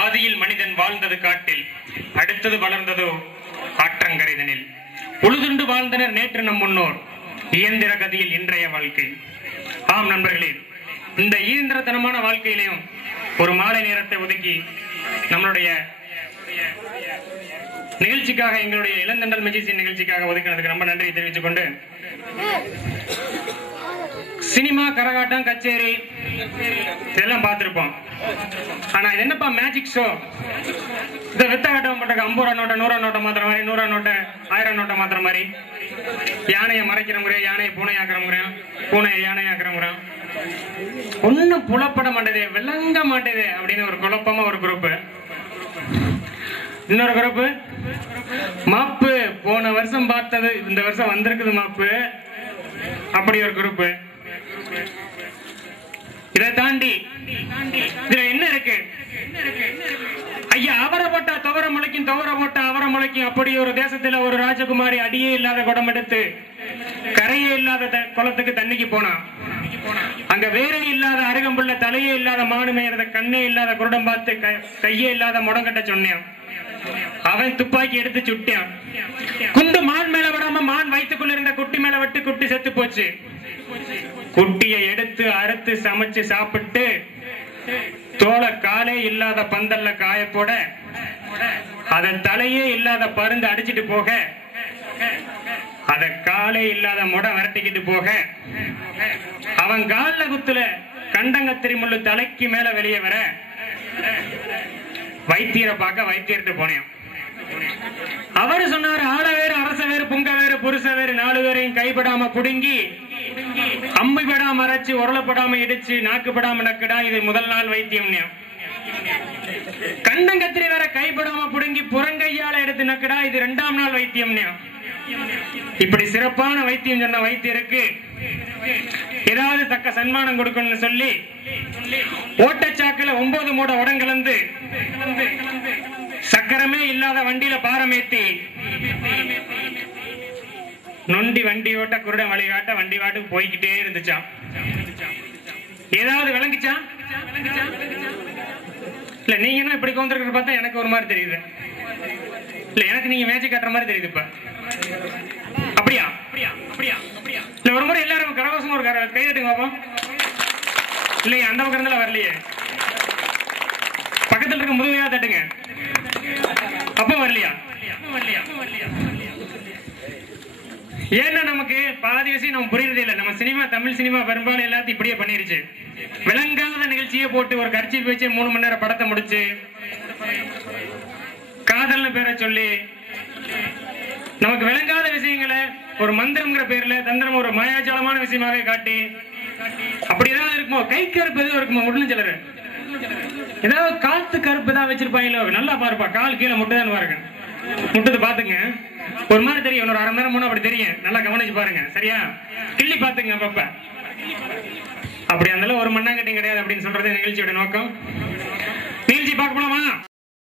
ஆதியில் மனிதன் வாழ்ந்தது காட்டில், அடுத்தது வளர்ந்ததோ ஆற்றங்கரைதனில். உழுதுண்டு வாழ்ந்தனர் நேற்று நம் முன்னோர், இயந்திர கதியில் இன்றைய வாழ்க்கை. ஆம் நண்பர்களே, இந்த இயந்திரத்தனமான வாழ்க்கையிலையும் ஒரு மாலை நேரத்தை ஒதுக்கி நம்மளுடைய நிகழ்ச்சிக்காக, எங்களுடைய இளந்தண்டல் மெஜிசியன் நிகழ்ச்சிக்காக ஒதுக்கினதுக்கு ரொம்ப நன்றி தெரிவித்துக் கொண்டு, சினிமா, கரகாட்டம், கச்சேரி இதெல்லாம் பார்த்திருப்போம். ஆனா இது என்னப்பா மேஜிக் ஷோ? இந்த வித்த கட்டம் போட்ட 50 ரூபா நோட்டை 100 ரூபா நோட்டை மாத்திர மாதிரி, 100 ரூபா நோட்டை 1000 நோட்டை மாத்திர மாதிரி, யானையை மறைக்கிற முறையா, யானையை பூனை ஆக்கிற முறையா, பூனையை யானை ஆக்கிற முறையா, ஒன்னும் புலப்பட மாட்டேதே, விளங்க மாட்டேதே அப்படின்னு ஒரு குழப்பமா ஒரு குரூப். இன்னொரு குரூப் மாப்பு, போன வருஷம் பார்த்தது இந்த வருஷம் வந்திருக்குது மாப்பு, அப்படி ஒரு குரூப். இதை தாண்டி இதுல என்ன இருக்கு? ஐயா, அவரை போட்டா துவர முளைக்கும், துவர போட்டா அவரை முளைக்கும். அப்படி ஒரு தேசத்துல ஒரு ராஜகுமாரி அடியே இல்லாத குடம் எடுத்து கரையே இல்லாத குளத்துக்கு தண்ணிக்கு போனா, அங்க வேறே இல்லாத அருகம்புள்ள, தலையே இல்லாத மாடு மேயறத, கண்ணே இல்லாத குருடம் பார்த்து கையே இல்லாத முடங்கட்ட சொன்னான். அவன் துப்பாக்கி எடுத்து சுட்டான். குண்டு மான் மேல விடாம மான் வயிற்றுக்குள்ள இருந்த குட்டி மேல விட்டு குட்டி செத்து போச்சு. குட்டியை எடுத்து அறுத்து சமைச்சு சாப்பிட்டு தோள காலே இல்லாத பந்தல்ல காய போட, அதன் தலையே இல்லாத பருந்து அடிச்சிட்டு போக, அத காலே இல்லாத முட விரட்டிக்கிட்டு போக, அவன் கால குத்துல கண்டங்கத்திரி முள்ளு தலைக்கு மேல வெளியே வர, வைத்தியரை பார்க்க வைத்தியர்கிட்ட போனேன். அவரு சொன்னாரு, ஆள வேறு, அரச வேறு, புங்க வேறு, புருஷ வேறு, 4 பேரையும் கைப்படாம புடுங்கி, அம்பு படாம அரைச்சு, உரளப்படாம இடிச்சு, நாக்குப்படாம நக்குடா, இது முதல் நாள் வைத்தியம். கண்டங்கத்திரி வேற கைப்படாம புடுங்கி புறங்கையால எடுத்து நக்குடா, இது 2ஆம் நாள் வைத்தியம். இப்படி சிறப்பான வைத்தியம் சொன்ன வைத்தியருக்கு ஏதாவது தக்க சன்மானம் கொடுக்கணும்னு சொல்லி ஓட்டச்சாக்குல 9 மூட உடங்கலந்து சக்கரமே இல்லாத வண்டியில பாரமேத்தி நொண்டி வண்டி ஓட்ட, குருட வழிகாட்ட, வண்டி வாட்டுக்கு போய்கிட்டே இருந்துச்சான். ஏதாவது விளங்குச்சா? இல்ல, நீங்க இப்படி கொண்டிருக்கிற பார்த்தா எனக்கு ஒரு மாதிரி தெரியுது. இல்ல, எனக்கு நீங்க மேஜிக் கட்டுற மாதிரி தெரியுது. இப்ப அப்படியா? இல்ல, ஒரு முறை எல்லாரும் கரகோசமா ஒரு கை தட்டுங்க பாப்போம். இல்லையா, அந்த பக்கம் இருந்தாலும் வரலையே, பக்கத்துல இருக்க முதுகையா தட்டுங்க. அப்ப வரலையா? ஏன்னா நமக்கு பாதி விஷயம் நம்ம புரியுறதே இல்லை. நம்ம சினிமா, தமிழ் சினிமா பெரும்பாலும் எல்லாத்தையும் இப்படியே பண்ணிருச்சு. விளங்காத நிகழ்ச்சியே போட்டு ஒரு கட்சி வச்சு 3 மணி நேரம் படத்தை முடிச்சு, காதல்னு பேரை சொல்லி, நமக்கு விளங்காத விஷயங்களை ஒரு மந்திரம்ங்கிற பேர்ல, தந்திரம் ஒரு மாயாஜாலமான விஷயமாவே காட்டி, அப்படிதான் இருக்குமோ. கை கருப்பு எதுவும் இருக்குமோ, உடனே சிலரு ஏதாவது காத்து கருப்பு தான் வச்சிருப்பாங்களோ. நல்லா பாருப்பா, கால் கீழே முட்டுதான் பாருங்க, முட்டது பாத்துங்க, ஒரு மாதிரி தெரியும். ஒரு 1/2 மணி நேரம் போனா அப்படி தெரியும். நல்லா கவனிச்சு பாருங்க, சரியா? கிள்ளி பாத்துங்க அப்பப்ப. அப்படி அந்த ஒரு மண்ணாங்கட்டியும் கிடையாது அப்படின்னு சொல்றது நிகழ்ச்சியோட நோக்கம். நிகழ்ச்சி பார்க்க போலாமா?